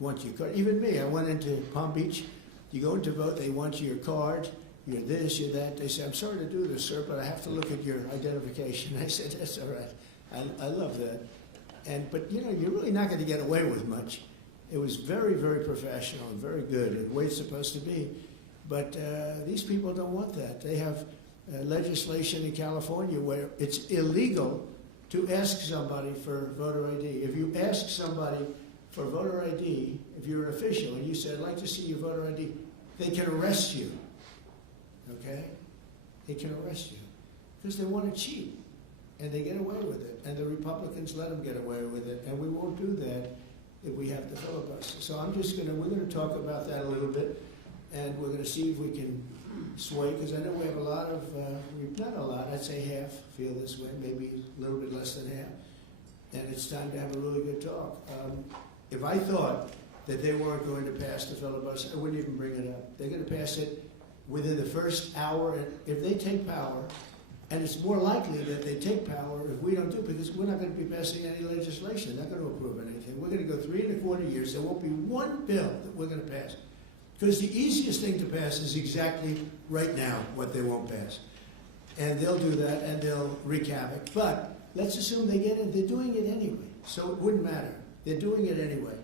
want your card. Even me, I went into Palm Beach. You go in to vote, they want your card. You're this, you're that. They say, I'm sorry to do this, sir, but I have to look at your identification. I said, that's all right. I love that. But you know, you're really not going to get away with much. It was very, very professional and very good, the way it's supposed to be. But these people don't want that. They have legislation in California where it's illegal to ask somebody for voter ID. If you ask somebody for voter ID, if you're an official and you say, I'd like to see your voter ID, they can arrest you. Okay? They can arrest you because they want to cheat. And they get away with it. And the Republicans let them get away with it. And we won't do that if we have the filibuster. So we're going to talk about that a little bit. And we're going to see if we can sway, because I know we have a lot of, not a lot, I'd say half feel this way, maybe a little bit less than half. And it's time to have a really good talk. If I thought that they weren't going to pass the filibuster, I wouldn't even bring it up. They're going to pass it within the first hour. If they take power, and it's more likely that they take power if we don't do it, because we're not going to be passing any legislation. They're not going to approve anything. We're going to go 3¼ years. There won't be one bill that we're going to pass. Because the easiest thing to pass is exactly right now what they won't pass. And they'll do that, and they'll wreak havoc. But let's assume they get it. They're doing it anyway, so it wouldn't matter. They're doing it anyway.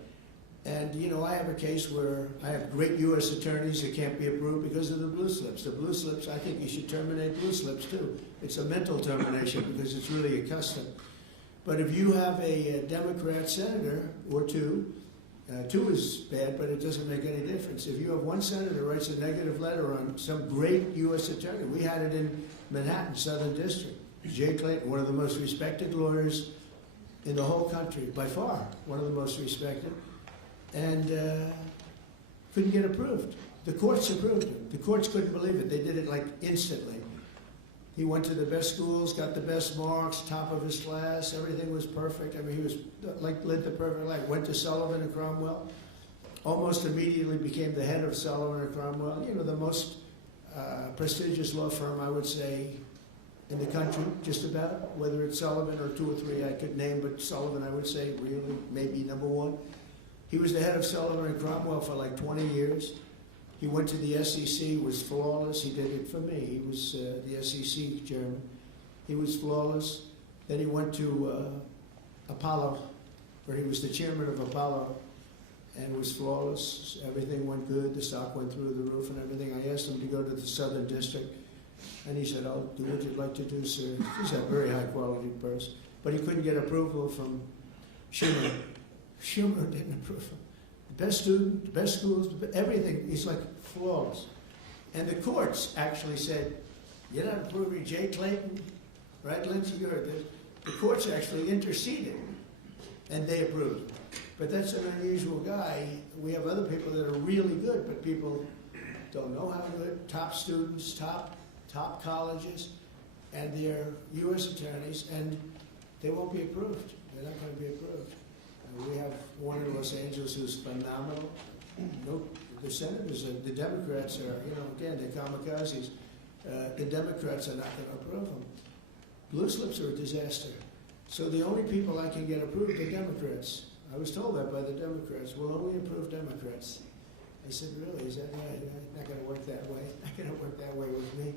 And, you know, I have a case where I have great U.S. attorneys that can't be approved because of the blue slips. The blue slips, I think you should terminate blue slips, too. It's a mental termination because it's really a custom. But if you have a Democrat senator or two is bad, but it doesn't make any difference. If you have one senator writes a negative letter on some great U.S. attorney, we had it in Manhattan, Southern District. Jay Clayton, one of the most respected lawyers in the whole country, by far, one of the most respected, and couldn't get approved. The courts approved him. The courts couldn't believe it. They did it like instantly. He went to the best schools, got the best marks, top of his class, everything was perfect. I mean, he was like lived the perfect life. Went to Sullivan and Cromwell, almost immediately became the head of Sullivan and Cromwell. You know, the most prestigious law firm, I would say, in the country, just about. Whether it's Sullivan or 2 or 3 I could name, but Sullivan, I would say, really, maybe number 1. He was the head of Sullivan and Cromwell for like 20 years. He went to the SEC, was flawless. He did it for me. He was the SEC chairman. He was flawless. Then he went to Apollo, where he was the chairman of Apollo, and was flawless. Everything went good. The stock went through the roof and everything. I asked him to go to the Southern District, and he said, I'll do what you'd like to do, sir. He's a very high-quality person. But he couldn't get approval from Schumer. Schumer didn't approve him. Best student, best schools, everything. He's like flawless. And the courts actually said, you're not approving Jay Clayton, right, Lindsay? You heard this. The courts actually interceded, and they approved him. But that's an unusual guy. We have other people that are really good, but people don't know how good. Top students, top colleges, and they're U.S. attorneys, and they won't be approved. They're not going to be approved. We have one in Los Angeles who's phenomenal. The senators, the Democrats are, you know, again, they're kamikazes. The Democrats are not going to approve them. Blue slips are a disaster. So the only people I can get approved are Democrats. I was told that by the Democrats. We'll only approve Democrats. I said, really? Is that right? Not going to work that way. Not going to work that way with me.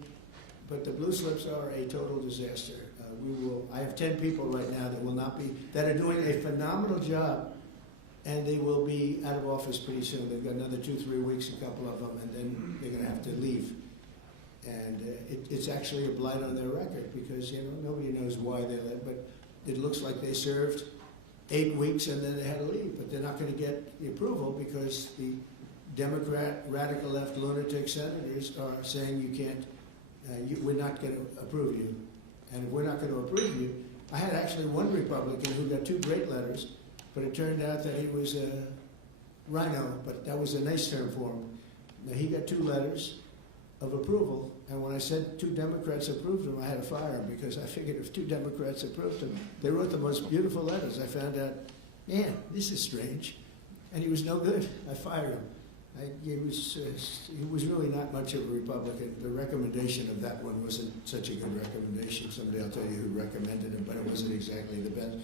But the blue slips are a total disaster. I have 10 people right now that are doing a phenomenal job, and they will be out of office pretty soon. They've got another 2-3 weeks, a couple of them, and then they're going to have to leave. And it's actually a blight on their record because, you know, nobody knows why they left, but it looks like they served 8 weeks and then they had to leave. But they're not going to get the approval because the Democrat, radical left lunatic senators are saying you can't, we're not going to approve you. And if we're not going to approve you, I had actually one Republican who got 2 great letters, but it turned out that he was a rhino, but that was a nice term for him. Now, he got 2 letters of approval, and when I said 2 Democrats approved him, I had to fire him because I figured if 2 Democrats approved him, they wrote the most beautiful letters. I found out, man, this is strange. And he was no good. I fired him. He was really not much of a Republican. The recommendation of that one wasn't such a good recommendation. Someday I'll tell you who recommended him, but it wasn't exactly the best.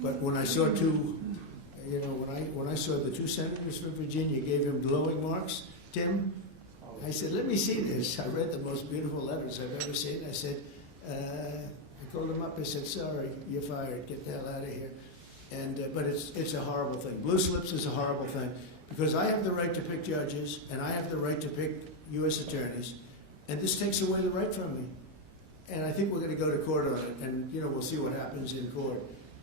But when I saw 2 You know, when I saw the two senators from Virginia gave him glowing marks, Tim, I said, let me see this. I read the most beautiful letters I've ever seen. I said, I called him up. I said, sorry, you're fired. Get the hell out of here. And but it's a horrible thing. Blue slips is a horrible thing because I have the right to pick judges and I have the right to pick U.S. attorneys, and this takes away the right from me. And I think we're going to go to court on it, and you know we'll see what happens in court.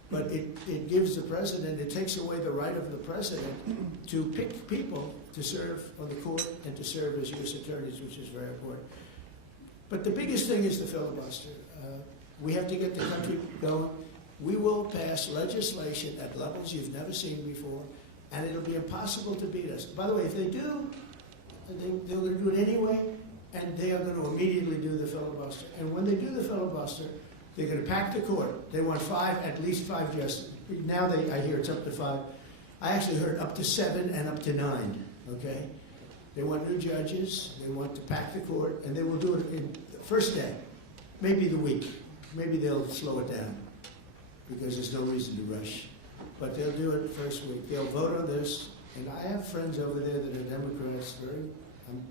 But it gives the president, it takes away the right of the president to pick people to serve on the court and to serve as U.S. attorneys, which is very important. But the biggest thing is the filibuster. We have to get the country going. We will pass legislation at levels you've never seen before, and it'll be impossible to beat us. By the way, if they do, they're going to do it anyway, and they are going to immediately do the filibuster. And when they do the filibuster, they're going to pack the court. They want at least five justices. Now I hear it's up to 5. I actually heard up to 7 and up to 9, okay? They want new judges. They want to pack the court, and they will do it in the first day, maybe the week. Maybe they'll slow it down because there's no reason to rush. But they'll do it the first week. They'll vote on this. And I have friends over there that are Democrats, I'm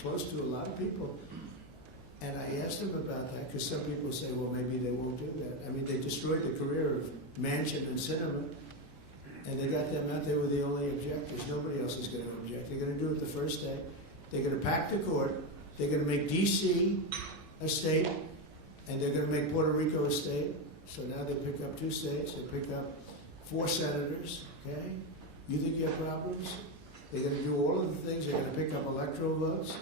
close to a lot of people. And I asked them about that because some people say, well, maybe they won't do that. I mean, they destroyed the career of Manchin and Sinema, and they got them out. They were the only objectors. Nobody else is going to object. They're going to do it the first day. They're going to pack the court. They're going to make D.C. a state, and they're going to make Puerto Rico a state. So now they pick up 2 states. They pick up 4 senators, okay? You think you have problems? They're going to do all of the things. They're going to pick up electoral votes.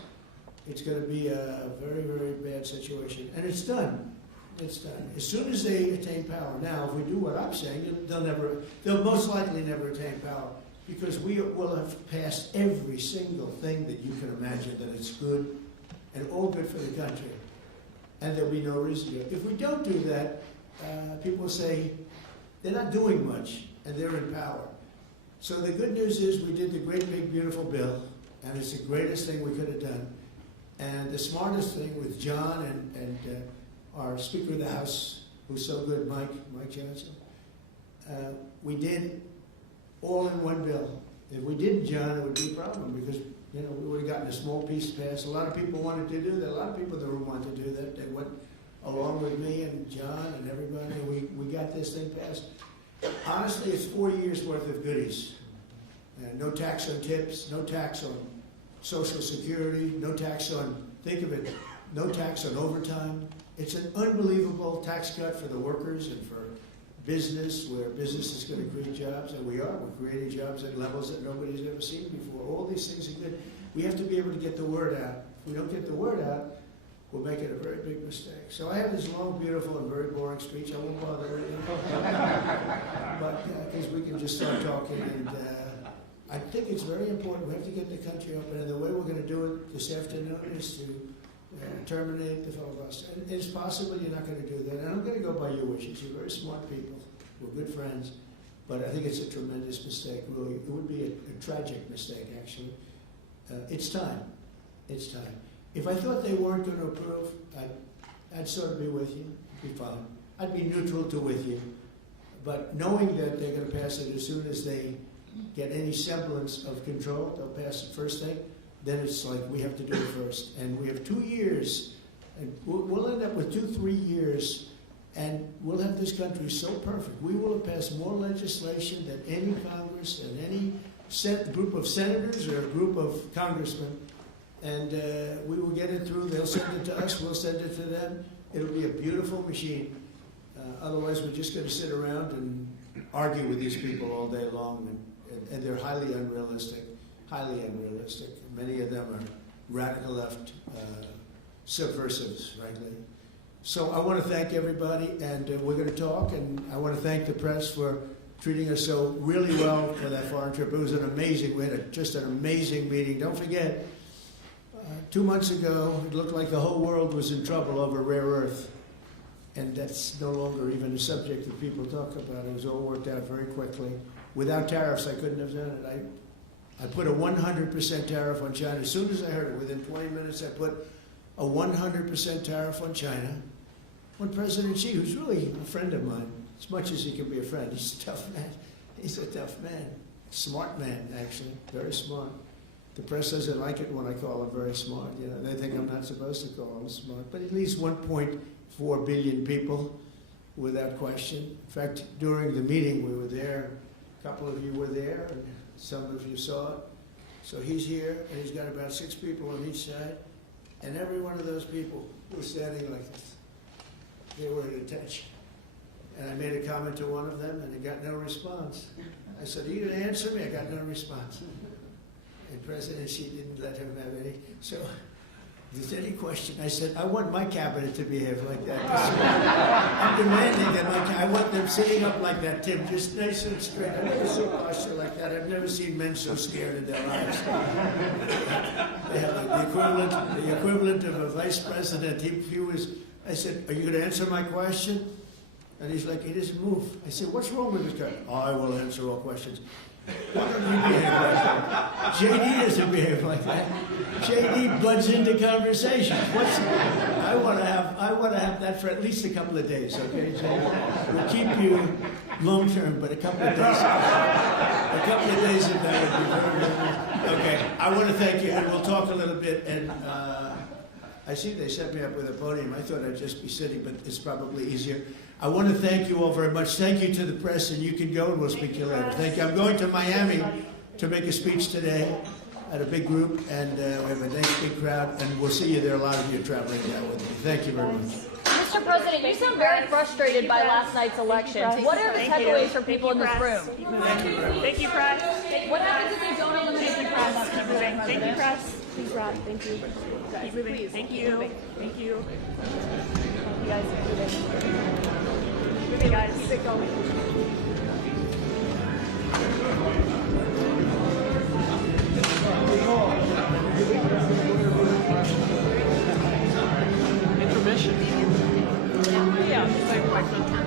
It's going to be a very, very bad situation. And it's done. It's done. As soon as they attain power. Now, if we do what I'm saying, they'll most likely never attain power because we will have passed every single thing that you can imagine that it's good and all good for the country. And there'll be no reason to. If we don't do that, people say they're not doing much and they're in power. So the good news is we did the great, big, beautiful bill, and it's the greatest thing we could have done. And the smartest thing with John and our Speaker of the House, who's so good, Mike Johnson, we did all in one bill. If we didn't, John, it would be a problem because we would have gotten a small piece passed. A lot of people wanted to do that. A lot of people in the room wanted to do that. They went along with me and John and everybody, and we got this thing passed. Honestly, it's 4 years worth of goodies. No tax on tips, no tax on Social Security, no tax on, think of it, no tax on overtime. It's an unbelievable tax cut for the workers and for business, where business is going to create jobs, and we're creating jobs at levels that nobody's ever seen before. All these things are good. We have to be able to get the word out. If we don't get the word out, we'll make it a very big mistake. So I have this long, beautiful, and very boring speech. I won't bother with you. But because we can just start talking. And I think it's very important. We have to get the country open. And the way we're going to do it this afternoon is to terminate the filibuster. And it's possible you're not going to do that. And I'm going to go by your wishes. You're very smart people. We're good friends. But I think it's a tremendous mistake, really. It would be a tragic mistake, actually. It's time. It's time. If I thought they weren't going to approve, I'd sort of be with you. It'd be fine. I'd be neutral to with you. But knowing that they're going to pass it as soon as they get any semblance of control, they'll pass it first thing, then it's like we have to do it first. And we have 2 years, and we'll end up with 2-3 years, and we'll have this country so perfect. We will have passed more legislation than any Congress and any group of senators or a group of congressmen. And we will get it through. They'll send it to us. We'll send it to them. It'll be a beautiful machine. Otherwise, we're just going to sit around and argue with these people all day long. And they're highly unrealistic, highly unrealistic. Many of them are radical left subversives, frankly. So I want to thank everybody, and we're going to talk. And I want to thank the press for treating us so really well for that foreign trip. It was an amazing, we had just an amazing meeting. Don't forget, 2 months ago, it looked like the whole world was in trouble over rare earth. And that's no longer even a subject that people talk about. It was all worked out very quickly. Without tariffs, I couldn't have done it. I put a 100% tariff on China. As soon as I heard it, within 20 minutes, I put a 100% tariff on China. When President Xi, who's really a friend of mine, as much as he can be a friend, he's a tough man. He's a tough man, smart man, actually, very smart. The press doesn't like it when I call him very smart. You know, they think I'm not supposed to call him smart. But at least 1.4 billion people, without question. In fact, during the meeting, we were there. A couple of you were there, and some of you saw it. So he's here, and he's got about 6 people on each side, and every one of those people was standing like this. They were at attention. And I made a comment to one of them, and I got no response. I said, "Are you going to answer me?" I got no response. And President Xi didn't let him have any. So if there's any question, I said, I want my cabinet to behave like that. I'm demanding that I want them sitting up like that, Tim, just nice and straight. I've never seen posture like that. I've never seen men so scared in their lives. They have the equivalent of a vice president. He was, I said, "Are you going to answer my question?" And he's like, he doesn't move. I said, "What's wrong with this guy?" "I will answer all questions." Why don't you behave like that? JD doesn't behave like that. JD butts into conversations. I want to have that for at least a couple of days, okay, JD? We'll keep you long term, but a couple of days of that would be very, very nice. Okay, I want to thank you, and we'll talk a little bit. And I see they set me up with a podium. I thought I'd just be sitting, but it's probably easier. I want to thank you all very much. Thank you to the press, and you can go, and we'll speak to you later. Thank you. I'm going to Miami to make a speech today at a big group, and we have a nice big crowd, and we'll see you there. A lot of you are traveling down with me. Thank you very much. Mr. President, you sound very frustrated by last night's elections. What are the takeaways for people in this room? Thank you, press. What happens if they don't eliminate the press? Keep moving. Thank you, press. Please, Rod. Thank you. Keep moving. Thank you. Thank you. You guys keep moving. Moving, guys. Keep it going. Intermission. Yeah.